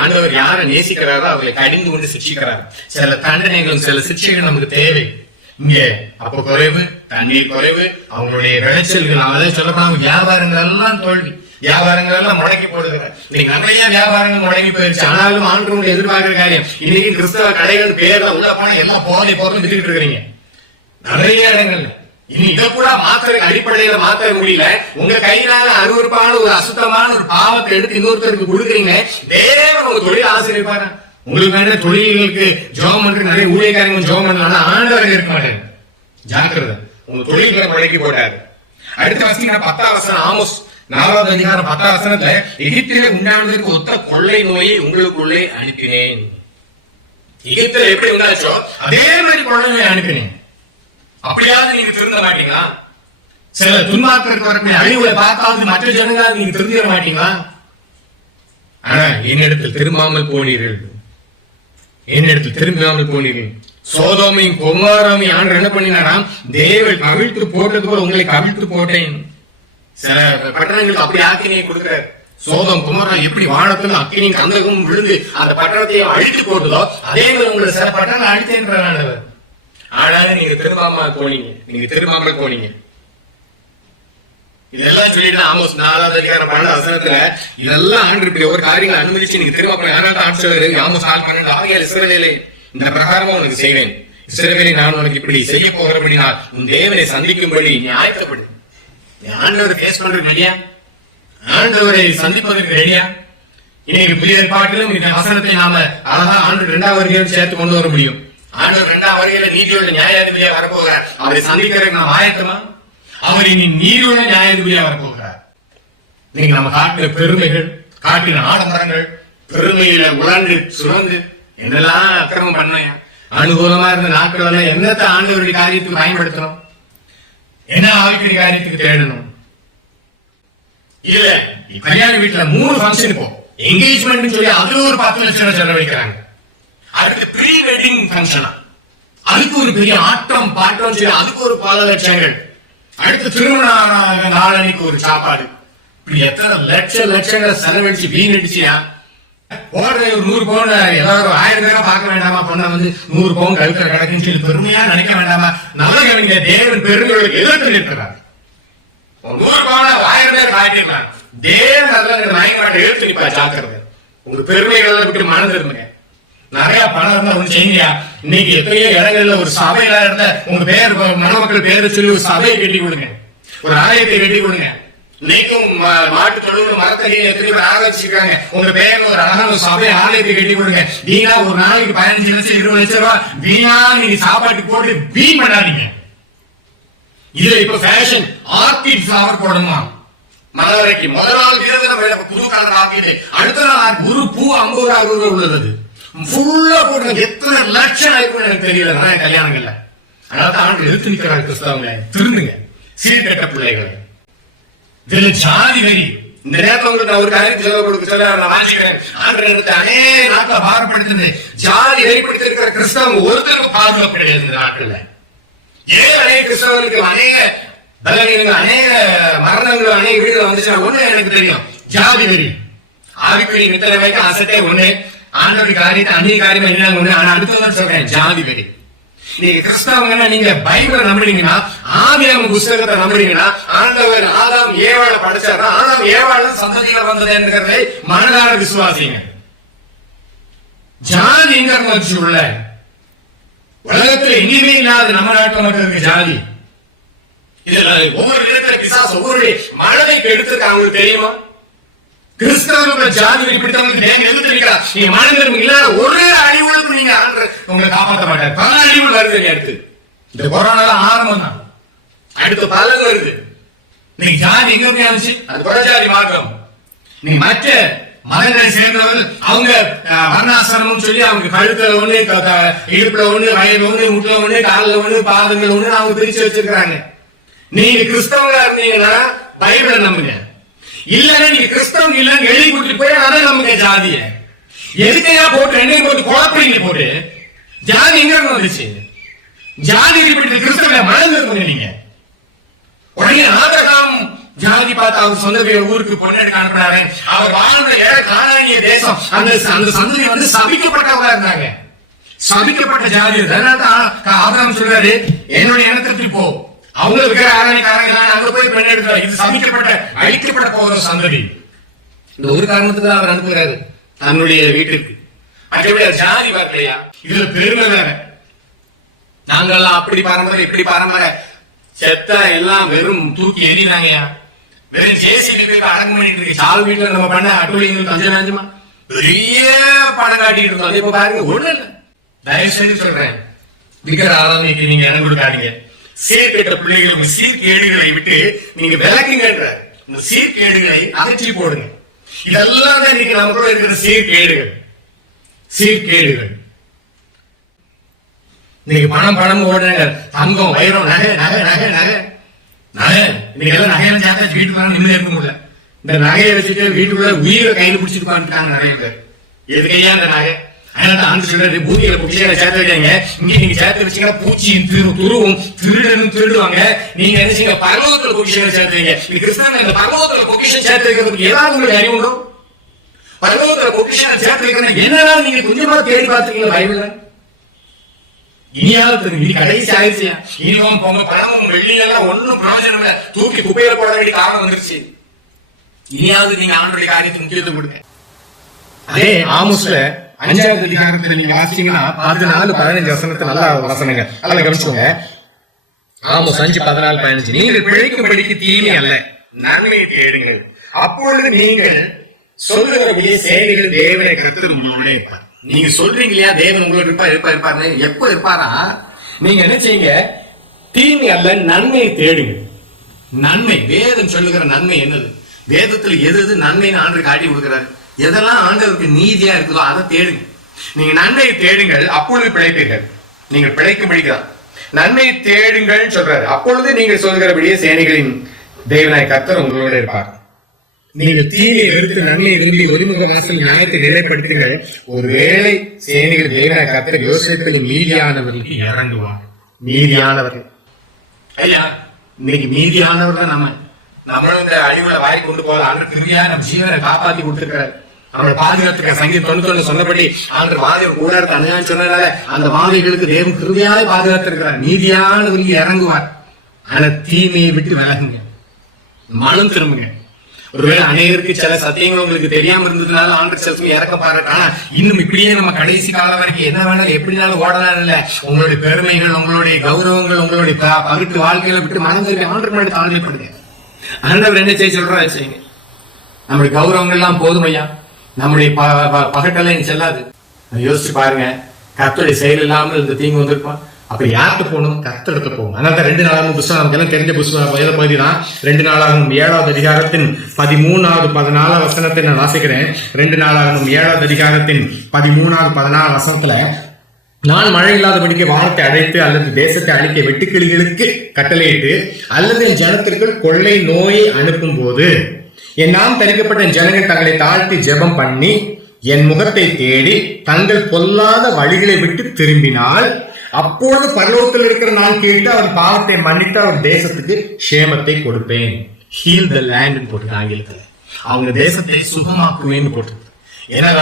ஆண்டவர் யாரை நேசிக்கிறாரோ அவர்களை கடிந்து கொண்டு சிக்ஷிக்கிறார். சில தண்டனைகளும் சில சிக்ஷைகள் நமக்கு தேவை. இங்க அப்ப குறைவு தண்ணீர் குறைவு அவங்களுடைய விளைச்சல்கள் அவளே சொல்லப்படாம வியாபாரங்கள் எல்லாம் தோல்வி. வியாபாரங்கள் எல்லாம் முடக்கி போடுகிறேன் இன்னைக்கு நிறைய வியாபாரங்கள் முடங்கி போயிருச்சு. ஆனாலும் ஆண்டு எதிர்பார்க்கிற காரியம் இன்னைக்கு கிறிஸ்தவ கடைகள் பேர்ல உள்ள போனா எல்லாம் போதை போறது வித்துக்கிட்டு இருக்கிறீங்க. நிறைய இடங்கள்ல இனி இதை கூட மாத்திரை அடிப்படையில மாத்திர முடியல. உங்க கையினால அருவருப்பான ஒரு அசுத்தமான ஒரு பாவத்தை எடுத்து இன்னொருத்தருக்கு கொடுக்குறீங்க. தேவன் உங்க தொழில் ஆசிரியப்பாரு உங்களுக்கு வேண்டிய தொழில்களுக்கு ஜோம் பண்ற நிறைய ஊழியக்காரங்க ஜோம் பண்ணலாம் ஆண்டவர் இருக்க மாட்டேன் ஜாக்கிரதை. உங்க தொழில்களை முடக்கி போட்டாரு அடுத்த வசனம் பத்தாம் வசனம் ஆமோஸ் நாலாவது அதிகாரம் பத்தாம் வசனத்துல எகிப்திலே உண்டானதற்கு ஒத்த கொள்ளை நோயை உங்களுக்குள்ளே அனுப்பினேன். எகிப்தில எப்படி உண்டாச்சோ அதே மாதிரி கொள்ளை நோயை அனுப்பினேன். அப்படியாவது நீங்க திருந்த மாட்டீங்களா? சில துன்மார்க்கருக்கு வரக்கூடிய அழிவுகளை பார்த்தாவது மற்ற ஜனங்களாவது நீங்க திருந்திட மாட்டீங்களா? ஆனா என்னிடத்தில் திரும்பாமல் போனீர்கள். என்னிடத்தில் திரும்பாமல் போனீர்கள். சோதோமையும் குமாரமையும் ஆண்டு என்ன பண்ணினாராம்? தேவன் கவிழ்த்து போட்டது போல உங்களை கவிழ்த்து போட்டேன். சில பட்டணங்களுக்கு அப்படி ஆக்கினியை கொடுக்கிறார். சோதம் குமாரம் எப்படி வானத்துல அக்கினியும் கந்தகமும் விழுந்து அந்த பட்டணத்தை அழித்து போட்டதோ அதே மாதிரி உங்களை சில பட்டணம் அழித்தேன்றார் ஆண்டவர். ஆனாலும் நீங்க திருமாமா போனீங்க. நீங்க திருமாமல் போனீங்க. இதெல்லாம் சொல்லிட்டு ஆமோஸ் நாலாவது அதிகாரம் பன்னெண்டு வசனத்துல இதெல்லாம் ஆண்டு இப்படி ஒரு காரியங்களை அனுமதிச்சு நீங்க திரும்ப யாராவது ஆட்சி சொல்லுறது ஆமோஸ் நாலு பன்னெண்டு ஆகிய இஸ்ரவேலே இந்த பிரகாரமா உனக்கு செய்வேன். இஸ்ரவேலை நான் உனக்கு இப்படி செய்ய போகிறபடினால் உன் தேவனை சந்திக்கும்படி நீ ஆயத்தப்படு ஆண்டவர் பேச பண்றது ரெடியா ஆண்டவரை சந்திப்பதற்கு ரெடியா இன்னைக்கு புதிய ஏற்பாட்டிலும் இந்த வசனத்தை நாம அழகா ஆண்டு இரண்டாவது சேர்த்து கொண்டு வர முடியும். ஆண்டவர் இரண்டாம் வருகையில நீதியுள்ள நியாயாதிபதியா வரப்போகிறார். அவரை சந்திக்கிறதுக்கு நாம் ஆயத்தமா? அவர் இனி நீதியுள்ள நியாயாதிபதியா வரப்போகிறார். இன்னைக்கு நம்ம காட்டின பெருமைகள் காட்டின ஆடம்பரங்கள் பெருமையில உழந்து சுரந்து என்னெல்லாம் அக்கிரமம் பண்ணையா? அனுகூலமா இருந்த நாட்கள் எல்லாம் என்னத்தை ஆண்டவருடைய காரியத்துக்கு பயன்படுத்தணும்? என்ன ஆவிக்குரிய காரியத்துக்கு தேடணும்? இல்ல நீ கல்யாண வீட்டுல மூணு ஃபங்க்ஷன் போ. என்கேஜ்மெண்ட் சொல்லி அதுல ஒரு பத்து லட்சம் செலவழிக்கிறாங்க. அடுத்து ப்ரீ வெட்டிங் ஃபங்க்ஷனா அதுக்கு ஒரு பெரிய ஆட்டம் பாட்டம் சொல்லி அதுக்கு ஒரு பல லட்சங்கள். அடுத்து திருமண நாளனைக்கு நாளன்னைக்கு ஒரு சாப்பாடு. இப்படி எத்தனை லட்ச லட்சங்களை செலவழிச்சு வீணடிச்சியா? போடுற ஒரு நூறு பவுன் எல்லாரும் ஆயிரம் பேரா பார்க்க வேண்டாமா? பொண்ணை வந்து நூறு பவுன் கழுத்துல கிடக்குன்னு சொல்லி பெருமையா நினைக்க வேண்டாமா? நல்ல கவிங்க தேவன் பெருமைகளுக்கு எதிர்த்து நிற்கிறார் நூறு பவுன் ஆயிரம் பேர் காட்டிடலாம். தேவன் அதில் நாயமாட்ட எழுத்து நிற்பா ஜாக்கிரதை. உங்க பெருமைகளை விட்டு மனம் நிறைய பணம் இருந்தா ஒண்ணு செய்யுங்க. இன்னைக்கு எத்தனையோ இடங்கள்ல ஒரு சபையில இருந்த உங்க பேர் மணமக்கள் பேரை சொல்லி ஒரு சபையை கட்டி கொடுங்க. ஒரு ஆலயத்தை கட்டி கொடுங்க. இன்னைக்கும் மாட்டு தொழில் மரத்தை எத்தனை பேர் ஆரம்பிச்சிருக்காங்க உங்க பேர் ஒரு அழகான ஒரு சபை ஆலயத்தை கட்டி கொடுங்க. நீங்களா ஒரு நாளைக்கு பதினஞ்சு லட்சம் இருபது லட்சம் ரூபாய் வீணா நீங்க சாப்பாட்டுக்கு போட்டு வீண் பண்ணாதீங்க. இது இப்ப ஃபேஷன் ஆர்கிட் ஃபிளவர் போடணுமா? மலவரைக்கு முதல் நாள் வீரது புது கலர் ஆர்கிட் அடுத்த நாள் குரு பூ ஐம்பது ரூபாய் உள்ளது ஃபுல்லா போட்டு எத்தனை லட்சம் ஆயிருக்கும் எனக்கு தெரியல. நான் கல்யாணங்கள்ல. அதனால தான் ஆண்டு எடுத்து நிக்கிறாங்க கிறிஸ்தவங்க திருந்துங்க. சீர்கெட்ட பிள்ளைகளை. இதுல ஜாதி வரி இந்த நேரத்துல உங்களுக்கு நான் ஒரு காரியம் செலவு கொடுக்க சொல்ல நான் வாசிக்கிறேன். ஆண்டு எடுத்து அநேக நாட்டில் பாரப்படுத்துது ஜாதி வெறிப்படுத்தி இருக்கிற கிறிஸ்தவங்க ஒருத்தருக்கு பாதுகாப்பு கிடையாது இந்த நாட்டுல. ஏன் அநேக கிறிஸ்தவர்களுக்கு அநேக பலவீனங்கள் அநேக மரணங்கள் அநேக வீடுகள் வந்துச்சுன்னா ஒண்ணு எனக்கு தெரியும். ஜாதி வெறி ஆவிக்குரிய நித்திரை வைக்க அசட்டே ஒண்ணு. ஆண்டவர் காரியத்தை அந்நிய காரியமா என்ன ஒண்ணு? ஆனா அடுத்ததான் சொல்றேன் ஜாதி வெறி. நீங்க கிறிஸ்தவங்கன்னா நீங்க பைபிளை நம்புறீங்கன்னா ஆதியாம புஸ்தகத்தை நம்புறீங்கன்னா ஆண்டவர் ஆதாம் ஏவாள படிச்சாருன்னா ஆதாம் ஏவாள சந்ததியில வந்தது என்கிறதை மனதார விசுவாசிங்க. ஜாதி எங்க உள்ள? உலகத்துல எங்கேயுமே இல்லாத நம்ம நாட்டில் மட்டும் இருக்கு ஜாதி. இதுல ஒவ்வொரு இடத்துல பிசாசு ஒவ்வொரு மனதை எடுத்திருக்க அவங்களுக்கு தெரியுமா? கிறிஸ்தவர்கள் ஜாதி வெறி பிடித்தவங்களுக்கு தேங்க எதிர்த்து நிற்கிறா நீங்க மனிதரும் இல்லாத ஒரே அழிவுகளுக்கும் நீங்க உங்களை காப்பாற்ற மாட்டார். பல அழிவுகள் வருது அடுத்து. இந்த கொரோனால ஆரம்பம் தான். அடுத்து பல வருது. நீங்க ஜாதி எங்க போய் ஆச்சு அது புறஜாதி மார்க்கம். நீ மற்ற மனிதனை சேர்ந்தவர்கள் அவங்க அஹ், வர்ணாசிரமம் சொல்லி அவங்க கழுத்துல ஒண்ணு இடுப்புல ஒண்ணு வயல் ஒண்ணு முட்டில ஒண்ணு காலில் ஒண்ணு பாதங்கள் ஒண்ணு அவங்க பிரிச்சு வச்சிருக்காங்க நீங்க கிறிஸ்தவங்களா இருந்தீங்கன்னா பைபிளை நம்புங்க. இல்லன்னா நீங்க கிறிஸ்தவங்க இல்லன்னு எழுதி கொடுத்துட்டு போய் அதை நமக்கு ஜாதிய. எதுக்கையா போட்டு ரெண்டையும் போட்டு குழப்பறீங்க போட்டு? ஜாதி எங்க வந்துச்சு ஜாதி இப்படி கிறிஸ்தவ மறந்து நீங்க. உடனே ஆபிரகாம் ஜாதி பார்த்து அவர் சொந்த ஊருக்கு பொண்ணு எடுக்க அனுப்புறாரு அவர் வாழ்ந்த ஏழை தேசம். அந்த அந்த சந்ததி வந்து சபிக்கப்பட்டவங்களா இருந்தாங்க. சபிக்கப்பட்ட ஜாதி அதனால தான் ஆ- சொல்றாரு என்னுடைய இனத்திற்கு போ. அவங்க விக்கிற ஆராய்ச்சிக்காரங்க அங்க போய் பெண் எடுக்கிறார் இது சபிக்கப்பட்ட அழிக்கப்பட போகிற சந்ததி. இந்த ஒரு காரணத்துக்கு தான் அவர் அனுப்புகிறாரு. தன்னுடைய வீட்டுக்கு. அதே ஜாதி பார்க்கலையா இதுல பெருமை வேற. நாங்கெல்லாம் அப்படி பாரம்பரிய இப்படி பாரம்பரிய செத்த எல்லாம் வெறும் தூக்கி எறினாங்கயா வெறும் ஜேசிபி போய் அடங்கு பண்ணிட்டு இருக்கு. சால் வீட்டுல நம்ம பண்ண அட்டுழியங்கள் கொஞ்சம் நஞ்சமா? பெரிய படம் காட்டிட்டு இருக்கோம். இப்ப பாருங்க ஒண்ணு இல்லை. தயவு செய்து சொல்றேன். விக்கிற ஆராதனைக்கு நீங்க இடம் கொடுக்காதீங்க. சீர்கெட்ட பிள்ளைகள் உங்க சீர்கேடுகளை விட்டு நீங்க விளக்குங்கன்ற இந்த சீர்கேடுகளை அகற்றி போடுங்க. இதெல்லாம் தான் இன்னைக்கு நமக்குள்ள இருக்கிற சீர்கேடுகள். சீர்கேடுகள். இன்னைக்கு பணம் பணம் ஓடுறாங்க தங்கம் வைரம் நகை நகை நகை நகை. நகை. இன்னைக்கு எல்லாம் நகையெல்லாம் சேர்த்தாச்சு வீட்டுக்கு வர நிம்மதியா இருக்க முடியல. இந்த நகையை வச்சுட்டு வீட்டுக்குள்ள உயிரை கையில் பிடிச்சிட்டு உட்காந்துட்டாங்க நிறைய பேர். எதுக்கையா இந்த நகை? அதனால தான் ஆண்டு சொல்றாரு பூமியில பொக்கிஷங்களை சேர்த்து வைக்காங்க இங்க நீங்க சேர்த்து வச்சீங்கன்னா பூச்சி திரு துருவும் திருடனும் திருடுவாங்க. நீங்க நினைச்சீங்க பரலோகத்துல பொக்கிஷங்களை சேர்த்து வைங்க இது கிறிஸ்தவங்க இந்த பரலோகத்துல பொக்கிஷம் சேர்த்து வைக்கிறதுக்கு ஏதாவது உங்களுக்கு அறிவு உண்டோ? பரலோகத்துல பொக்கிஷங்களை சேர்த்து வைக்கிறேன் என்னடா நீங்க கொஞ்சமா தேடி பார்த்துருக்கீங்க பைபிள்ல? இனியாவது தெரியும் இனி கடைசி ஆயிடுச்சு. இனியும் பொங்க பணமும் வெள்ளி எல்லாம் ஒண்ணும் பிரயோஜனம் இல்லை. தூக்கி குப்பையில போட வேண்டிய காலம் வந்துருச்சு. இனியாவது நீங்க ஆண்டுடைய காரியத்தை முக்கியத்துவம் கொடுங்க அதே ஆமுஸ்ல அஞ்சாவது அதிகாரத்துல நீங்க வாசிச்சீங்கன்னா பதினாலு பதினஞ்சு வசனத்தை நல்லா வசனங்க நல்லா கவனிச்சுக்கோங்க. ஆமோஸ் அஞ்சு பதினாலு பதினஞ்சு. நீங்கள் பிழைக்கும்படிக்கு தீமை அல்ல. நன்மையை தேடுங்கள். அப்பொழுது நீங்கள் சொல்லுகிறபடி சேவைகள் தேவனை கருத்து இருப்பார். நீங்க சொல்றீங்க இல்லையா தேவன் உங்களோட இருப்பா இருப்பா இருப்பாருன்னு எப்ப இருப்பாரா? நீங்க என்ன செய்யுங்க? தீமை அல்ல நன்மையை தேடுங்க நன்மை வேதம் சொல்லுகிற நன்மை என்னது? வேதத்துல எது எது நன்மைன்னு ஆண்டு காட்டி கொடுக்கிறாரு. எதெல்லாம் ஆண்டவருக்கு நீதியா இருக்குதோ அதை தேடுங்க. நீங்க நன்மையை தேடுங்கள் அப்பொழுது பிழைப்பீர்கள். நீங்கள் பிழைக்கும்படிதான் நன்மையை தேடுங்கள் சொல்றாரு. அப்பொழுது நீங்கள் சொல்கிறபடியே சேனைகளின் தேவனாய் கர்த்தர் உங்களோட இருப்பார். நீங்கள் தீயை எடுத்து நன்மை விரும்பி ஒருமுக வாசல் நியாயத்தை நிலைப்படுத்துங்கள். ஒருவேளை சேனைகள் தேவன கத்தர் யோசிப்பில் மீதியானவர்களுக்கு இறங்குவார். மீதியானவர்கள். ஐயா இன்னைக்கு மீதியானவர்கள் நம்ம. நம்மளும் இந்த அழிவுல வாரி கொண்டு போக ஆண்டு கிருவியா நம்ம ஜீவனை காப்பாத்தி கொடுத்துருக்காரு நம்மளை பாதுகாத்துக்க சங்கீத தொண்ணூத்தொன்னு சொன்னபடி ஆண்டு வாதி கூட இருக்க அணுகான்னு சொன்னதால அந்த வாதிகளுக்கு தேவன் கிருவியாலே பாதுகாத்திருக்கிறார். நீதியானவர்களுக்கு இறங்குவார். ஆனா தீமையை விட்டு விலகுங்க. மனம் திரும்புங்க. ஒருவேளை அநேகருக்கு சில சத்தியங்கள் உங்களுக்கு தெரியாம இருந்ததுனால ஆண்டு செல்வம் இறக்க பாருங்க ஆனா இன்னும் இப்படியே நம்ம கடைசி காலம் வரைக்கும் என்ன வேணாலும் எப்படினாலும் ஓடலாம் இல்ல. உங்களுடைய பெருமைகள் உங்களுடைய கௌரவங்கள் உங்களுடைய பகுட்டு வாழ்க்கையில விட்டு மனம் திரும்பி ஆண்டு முன்னாடி தாழ்மைப்படுங்க. ஆண்டவர் என்ன செய்ய சொல்றாரு? செய்யுங்க. நம்முடைய கௌரவங்கள் எல்லாம் போதுமையா நம்முடைய ப- ப- பகட்டெல்லாம் இங்க செல்லாது. யோசிச்சு பாருங்க. கத்தோடைய செயல் இல்லாமல் இந்த தீங்கு வந்திருப்பான் அப்ப யார்கிட்ட போகணும்? கர்த்தருக்கு போகணும். அதனால தான் ரெண்டு நாளாகும் புஸ்தகம் நமக்கு எல்லாம் தெரிஞ்ச புஸ்தகம். வேத பகுதி தான். ரெண்டு நாளாகும் ஏழாவது அதிகாரத்தின் பதிமூணாவது பதினாலாவது வசனத்தை நான் வாசிக்கிறேன். ரெண்டு நாளாகும் ஏழாவது அதிகாரத்தின் பதிமூணாவது பதினாலு வசனத்துல நான் மழை இல்லாதபடிக்கு வானத்தை அடைத்து அல்லது தேசத்தை அழிக்க வெட்டுக்கிளிகளுக்கு கட்டளையிட்டு அல்லது ஜனத்திற்கு கொள்ளை நோயை அனுப்பும் போது என் நாம் தரிக்கப்பட்ட ஜனங்கள் தங்களை தாழ்த்தி ஜெபம் பண்ணி என் முகத்தை தேடி தங்கள் பொல்லாத வழிகளை விட்டு திரும்பினால் அப்பொழுது பரலோகத்தில் இருக்கிற நான் கேட்டு அவர் பாவத்தை மன்னித்து அவர் தேசத்துக்கு க்ஷேமத்தை கொடுப்பேன். ஹீல் த லேண்ட் போட்டு ஆங்கிலத்தில். அவங்க தேசத்தை சுகமாக்குவேன்னு போட்டு ஏன்னா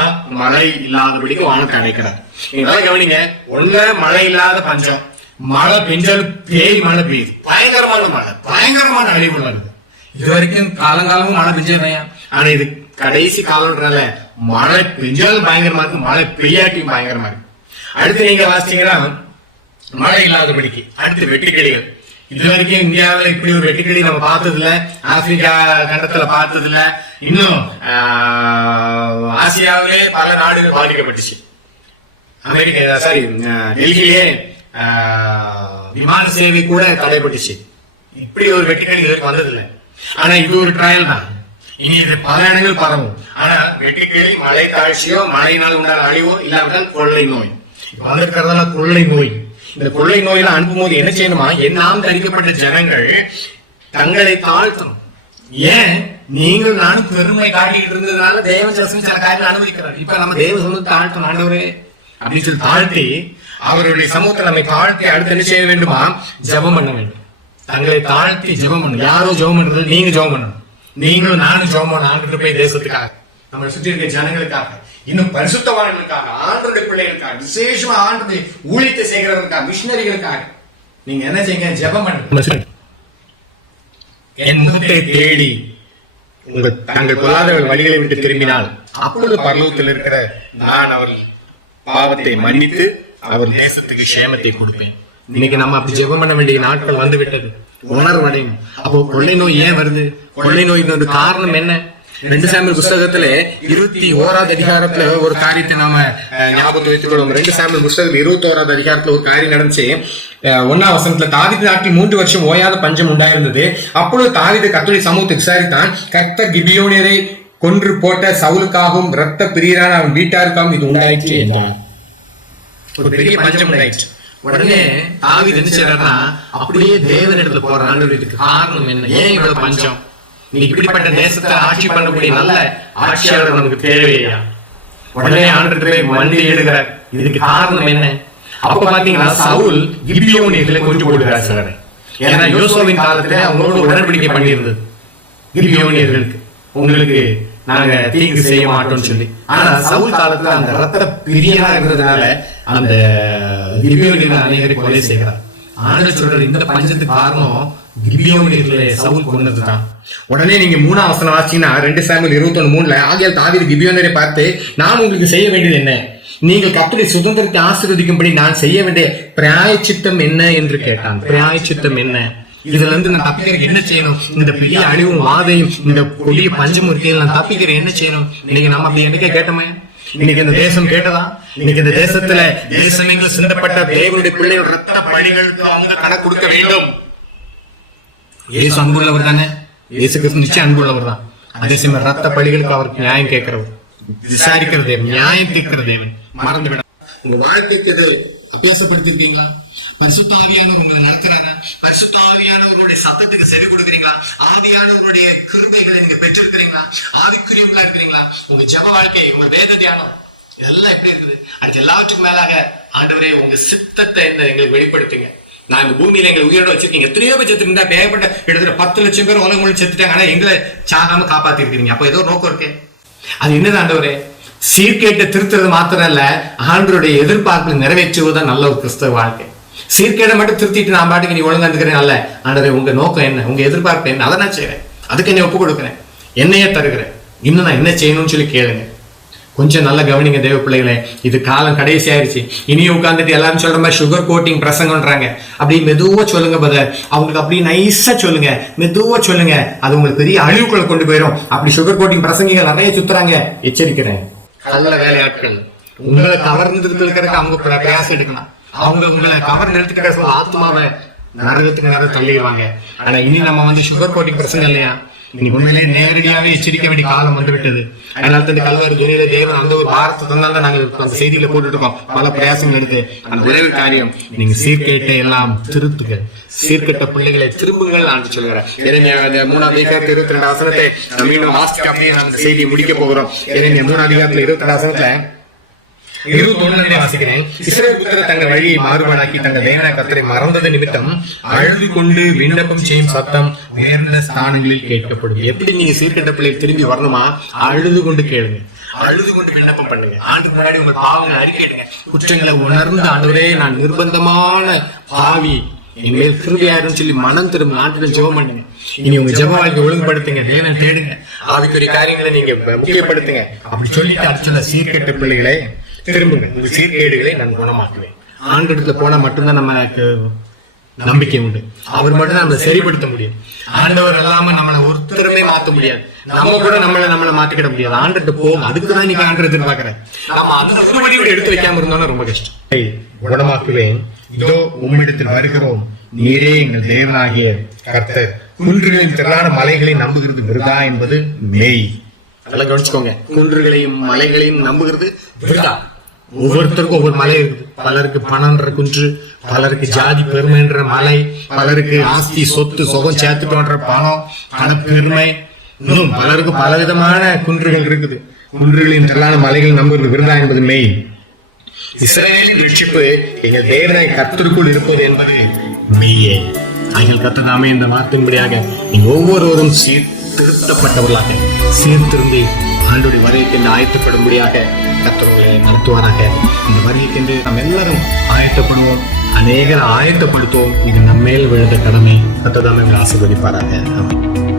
மழை இல்லாதபடிக்கு வானத்தை அடைக்கிறார் நீங்க கவனிங்க ஒண்ணு மழை இல்லாத பஞ்சம். மழை பெஞ்சாலும் பேய் மழை பெய்யுது. பயங்கரமான மழை பயங்கரமான அழிவு வருது இது வரைக்கும் காலங்காலமும் மழை பெஞ்சதையா ஆனா இது கடைசி காலம்ன்றனால மழை பெஞ்சாலும் பயங்கரமா இருக்கு. மழை பெய்யாட்டியும் பயங்கரமா இருக்கு. அடுத்து நீங்க வாசிச்சீங்கன்னா மழை இல்லாதபடிக்கு அடுத்து வெட்டுக்கிளிகள். இது வரைக்கும் இந்தியாவில் இப்படி ஒரு வெட்டுக்கிளி நம்ம பார்த்தது இல்ல ஆப்பிரிக்கா கண்டத்துல பார்த்தது இன்னும் ஆசியாவிலே பல நாடுகள் பாதிக்கப்பட்டுச்சு. அமெரிக்கா சாரி டெல்லியிலே விமான சேவை கூட தடைப்பட்டுச்சு இப்படி ஒரு வெட்டுக்கிளி இதுவரைக்கும் வந்ததில்லை. ஆனா இது ஒரு ட்ரையல் தான். இனி இது பல இடங்கள் பரவும். ஆனா வெட்டுக்கிளி மழை தாழ்ச்சியோ மழையினால் உண்டான அழிவோ இல்லாவிட்டால் கொள்ளை நோய். இப்ப கொள்ளை நோய். இந்த கொள்ளை நோயில அனுப்பும் போது என்ன செய்யணுமா? எல்லாம் தரிக்கப்பட்ட ஜனங்கள் தங்களை தாழ்த்தணும். ஏன்? நீங்கள் நானும் பெருமை காட்டிட்டு இருந்ததுனால தேவ சசம் சில காரியங்கள் அனுமதிக்கிறார் இப்ப நம்ம தேவ சொந்த தாழ்த்தணும் ஆண்டவரே. அப்படின்னு சொல்லி தாழ்த்தி அவருடைய சமூகத்தை நம்மை தாழ்த்தி அடுத்து என்ன செய்ய வேண்டுமா? ஜெபம் பண்ண வேண்டும். தங்களை தாழ்த்தி ஜெபம் பண்ணணும் யாரும் ஜெபம் பண்றது? நீங்க ஜெபம் பண்ணணும். நீங்களும் நானும் ஜெபம் பண்ணணும் ஆண்டு போய் தேசத்துக்காக நம்மளை சுற்றி இருக்க ஜனங்களுக்காக இன்னும் பரிசுத்தவான்களுக்காக ஆண்டுடைய பிள்ளைகளுக்காக விசேஷமா ஆண்டு ஊழியத்தை செய்கிறவர்களுக்காக மிஷினரிகளுக்காக நீங்க என்ன செய்யுங்க? ஜெபம் பண்ணுங்க. என் முகத்தை தேடி உங்கள் தங்கள் கொள்ளாத வழிகளை விட்டு திரும்பினால் அப்பொழுது பரலோகத்தில் இருக்கிற நான் அவர்கள் பாவத்தை மன்னித்து அவர் தேசத்துக்கு சேமத்தை கொடுப்பேன். இன்னைக்கு நம்ம அப்படி ஜெபம் பண்ண வேண்டிய நாட்கள் வந்து விட்டது உணர்வடையும். அப்போ கொள்ளை நோய் ஏன் வருது? கொள்ளை நோய்க்கு காரணம் என்ன? ரெண்டு சாமியல் புஸ்தகத்துல இருபத்தி ஓராவது அதிகாரத்துல ஒரு காரியத்தை நாம ஞாபகத்தை வைத்துக் கொள்வோம் ரெண்டு சாமியல் புஸ்தகம் இருபத்தி ஓராவது அதிகாரத்துல ஒரு காரியம் நடந்துச்சு. அஹ், வசனத்துல தாவித நாட்டில் மூன்று வருஷம் ஓயாத பஞ்சம் உண்டாயிருந்தது. அப்பொழுது தாவித கர்த்தருடைய சமூகத்தை விசாரித்தான் கர்த்த கிபியோனியரை கொன்று போட்ட சவுலுக்காகவும் ரத்த பிரியரான அவன் வீட்டாருக்காகவும் இது உண்டாயிற்று என்றார். ஒரு பெரிய பஞ்சம் உண்டாயிற்று. உடனே தாவி என்ன செய்யறாருன்னா அப்படியே தேவனிடத்துல போற ஆண்டவருக்கு காரணம் என்ன? ஏன் இவ்வளவு பஞ்சம்? நீ இப்படிப்பட்ட தேசத்தை ஆட்சி பண்ணக்கூடிய நல்ல ஆட்சியாளர் நமக்கு தேவையா? உடனே ஆண்டு மண்டி எழுகிறார் இதுக்கு காரணம் என்ன? அப்ப பாத்தீங்கன்னா சவுல் கிபியோனியர்களை கொஞ்சம் போடுகிறார் சிலரை. ஏன்னா யோசோவின் காலத்துல அவங்களோட உடன்படிக்கை பண்ணியிருந்தது. கிபியோனியர்களுக்கு உங்களுக்கு நாங்க தீங்கு செய்ய மாட்டோம்னு சொல்லி. ஆனா சவுல் காலத்துல அந்த ரத்த பிரியனா இருந்ததுனால அந்த கிபியோனியர்கள் அநேகரை கொலை செய்கிறார். ஆண்டவர் சொல்றாரு இந்த பஞ்சத்துக்கு காரணம் கிபியோனியர்களை சவுல் கொண்டதுதான் உடனே நீங்க மூணாம் வசனம் வாசிங்கன்னா ரெண்டு சாமியில் இருபத்தொன்னு மூணுல ஆகியால் தாவீது கிபியோனரை பார்த்து நான் உங்களுக்கு செய்ய வேண்டியது என்ன? நீங்கள் கத்துடைய சுதந்திரத்தை ஆசீர்வதிக்கும்படி நான் செய்ய வேண்டிய பிராயச்சித்தம் என்ன? என்று கேட்டான். பிராயச்சித்தம் என்ன? இதுல இருந்து நான் தப்பிக்கிறதுக்கு என்ன செய்யணும்? இந்த பெரிய அழிவும் வாதையும் இந்த கொடிய பஞ்சமும் இருக்கையில் நான் தப்பிக்கிற என்ன செய்யணும்? இன்னைக்கு நம்ம அப்படி என்னைக்கே கேட்டோமே? இன்னைக்கு இந்த தேசம் கேட்டதா? இன்னைக்கு இந்த தேசத்துல தேசமெங்கிலும் சிந்தப்பட்ட தேவனுடைய பிள்ளைகள் ரத்த பணிகளுக்கு அவங்க கணக்கு கொடுக்க வேண்டும். இயேசு அன்புள்ளவர் தானே? இயேசு கிறிஸ்து நிச்சயம் அன்புள்ளவர் தான். அதே சமயம் ரத்த பலிகளுக்கு அவருக்கு நியாயம் கேட்கிறவர். விசாரிக்கிற தேவன் நியாயம் தீர்க்கிற தேவன். மறந்து விட உங்க வாழ்க்கைக்கு இது அபியாசப்படுத்திருக்கீங்களா? பரிசுத்தாவியானவர் உங்களை நடத்துறாரா? பரிசுத்தாவியானவருடைய சத்தத்துக்கு செவி கொடுக்குறீங்களா? ஆவியானவருடைய கிருபைகளை நீங்க பெற்றிருக்கிறீங்களா? ஆவிக்குரியவங்களா இருக்கிறீங்களா? உங்க ஜெப வாழ்க்கை உங்க வேத தியானம் இதெல்லாம் எப்படி இருக்குது? அடுத்து எல்லாவற்றுக்கும் மேலாக ஆண்டவரே உங்க சித்தத்தை என்ன எங்களுக்கு வெளிப்படுத்துங்க. நான் இந்த பூமியில எங்களை உயிரோட வச்சிருக்கீங்க எத்தனையோ பேர் செத்துருந்தா ஏகப்பட்ட கிட்டத்தட்ட பத்து லட்சம் பேர் உலகம் முழு செத்துட்டாங்க. ஆனா எங்களை சாகாம காப்பாத்திருக்கீங்க அப்ப ஏதோ நோக்கம் இருக்கு. அது என்னது ஆண்டவரே? சீர்கேட்டை திருத்துறது மாத்திரம் இல்ல ஆண்டவருடைய எதிர்பார்ப்புகளை நிறைவேற்றுவதுதான் நல்ல ஒரு கிறிஸ்தவ வாழ்க்கை. சீர்கேடை மட்டும் திருத்திட்டு நான் பாட்டுக்கு நீ ஒழுங்கா இருக்கிறேன் அல்ல. ஆண்டவரே உங்க நோக்கம் என்ன? உங்க எதிர்பார்ப்பு என்ன? அதை நான் செய்யறேன் அதுக்கு என்னை ஒப்பு கொடுக்குறேன் என்னையே தருகிறேன். இன்னும் நான் என்ன செய்யணும்னு சொல்லி கேளுங்க. கொஞ்சம் நல்லா கவனிங்க தேவ பிள்ளைகளே. இது காலம் கடைசி ஆயிருச்சு. இனியும் உட்காந்துட்டு எல்லாரும் சொல்ற மாதிரி சுகர் கோட்டிங் பிரசங்கம்ன்றாங்க. அப்படி மெதுவா சொல்லுங்க பதர் அவங்களுக்கு அப்படி நைஸா சொல்லுங்க. மெதுவா சொல்லுங்க. அது உங்களுக்கு பெரிய அழிவுக்குள்ள கொண்டு போயிடும் அப்படி சுகர் கோட்டிங் பிரசங்கிகள் நிறைய சுத்துறாங்க. எச்சரிக்கிறேன். நல்ல வேலையாட்கள். உங்களை கவர்ந்து இருக்கிறதுக்கு அவங்க பிர- பிரயாசம் எடுக்கலாம். அவங்க உங்களை கவர்ந்து எடுத்துக்கிற ஆத்மாவை நரகத்துக்கு நேரம் தள்ளிடுவாங்க. ஆனா இனி நம்ம வந்து சுகர் கோட்டிங் பிரசங்கம் இல்லையா? இன்னைக்கு உண்மையிலேயே நேரடியாவே எச்சரிக்க வேண்டிய காலம் வந்துவிட்டது. அதனால தான் இந்த கல்வாரி துணியில தேவன் அந்த ஒரு பாரத்தை தந்தால் தான் நாங்கள் அந்த செய்தியில போட்டுட்டு இருக்கோம் பல பிரயாசங்கள் எடுத்து அந்த உதவி காரியம் நீங்க சீர்கேட்டை எல்லாம் திருத்துக. சீர்கட்ட பிள்ளைகளை திரும்புங்கள் நான் சொல்கிறேன் இறைமையா இந்த மூணாம் அதிகாரத்துல இருபத்தி ரெண்டு ஆசனத்தை மீண்டும் வாசிக்க அப்படியே நாங்கள் செய்தியை முடிக்க போகிறோம். இறைமையா மூணாம் அதிகாரத்துல இருபத்தி ரெண்டு ஆசனத்துல இருபத்தி ஒண்ணுல வாசிக்கிறேன். இஸ்ரேல் புத்திர தங்கள் வழியை மாறுபாடாக்கி தங்கள் தேவன கத்தரை மறந்தது நிமித்தம் அழுது கொண்டு விண்ணப்பம் செய்யும் சத்தம் உயர்ந்த ஸ்தானங்களில் கேட்கப்படும். எப்படி நீங்க சீர்கட்ட பிள்ளைகள் திரும்பி வரணுமா? அழுது கொண்டு கேளுங்க. அழுது கொண்டு விண்ணப்பம் பண்ணுங்க. ஆண்டுக்கு முன்னாடி உங்க பாவங்களை அறிக்கையிடுங்க. குற்றங்களை உணர்ந்து ஆண்டவரே நான் நிர்பந்தமான பாவி. என் மேல் கிருபியாரும் சொல்லி மனம் திரும்ப ஆண்டுடன் ஜெபம் பண்ணுங்க. இனி உங்க ஜெப வாழ்க்கை ஒழுங்குபடுத்துங்க. தேவனை தேடுங்க. அதுக்குரிய காரியங்களை நீங்க முக்கியப்படுத்துங்க. அப்படி சொல்லிட்டு அடுத்த சீர்கெட்ட பிள்ளைகளை திரும்புங்க உங்க சீர்கேடுகளை நான் குணமாக்குவேன். ஆண்டிடத்துல போனா மட்டும்தான் நமக்கு நம்பிக்கை உண்டு. அவர் மட்டும் நம்மளை சரிப்படுத்த முடியும். ஆண்டவர் இல்லாம நம்மளை ஒருத்தருமே மாத்த முடியாது. நம்ம கூட நம்மளை நம்மளை மாத்திக்கிட முடியாது. ஆண்டுட்டு போகும். அதுக்கு தான் நீங்க ஆண்டு எதிர்பார்க்கிறேன் நம்ம அது அதுபடி எடுத்து வைக்காம இருந்தோம்னா ரொம்ப கஷ்டம். குணமாக்குவேன். இதோ உம்மிடத்தில் வருகிறோம். நீரே எங்கள் தேவனாகிய கர்த்தர். குன்றுகளின் திரளான மலைகளை நம்புகிறது விருதா என்பது மெய். அதெல்லாம் கவனிச்சுக்கோங்க. குன்றுகளையும் மலைகளையும் நம்புகிறது விருதா. ஒவ்வொருத்தருக்கும் ஒவ்வொரு மலை இருக்குது. பலருக்கு பணம்ன்ற குன்று பலருக்கு ஜாதி பெருமைன்ற மலை பலருக்கு ஆஸ்தி சொத்து சுகம் சேர்த்துட்டோன்ற பணம் பணப்பெருமை இன்னும் பலருக்கு பலவிதமான குன்றுகள் இருக்குது. குன்றுகளின் திரளான மலைகள் நம்புவது விருதா என்பது மெய் இஸ்ரேலின் ரட்சிப்பு எங்கள் தேவனை கத்திற்குள் இருப்பது என்பது மெய்யே அகில் கத்ததாமே இந்த வார்த்தையின்படியாக நீங்க ஒவ்வொருவரும் சீர்திருத்தப்பட்டவர்களாக சீர்திருந்தி ஆண்டுடைய வருகைக்கு ஆயத்தப்படும்படியாக கத்தவர்களை நடத்துவாராக. இந்த வருகைக்கென்று நாம் எல்லாரும் ஆயத்தப்படுவோம். அநேகரை ஆயத்தப்படுத்துவோம். இது நம்மேல் விழுந்த கடமை. கத்ததாமே ஆசீர்வதிப்பாராக. ஆமென்.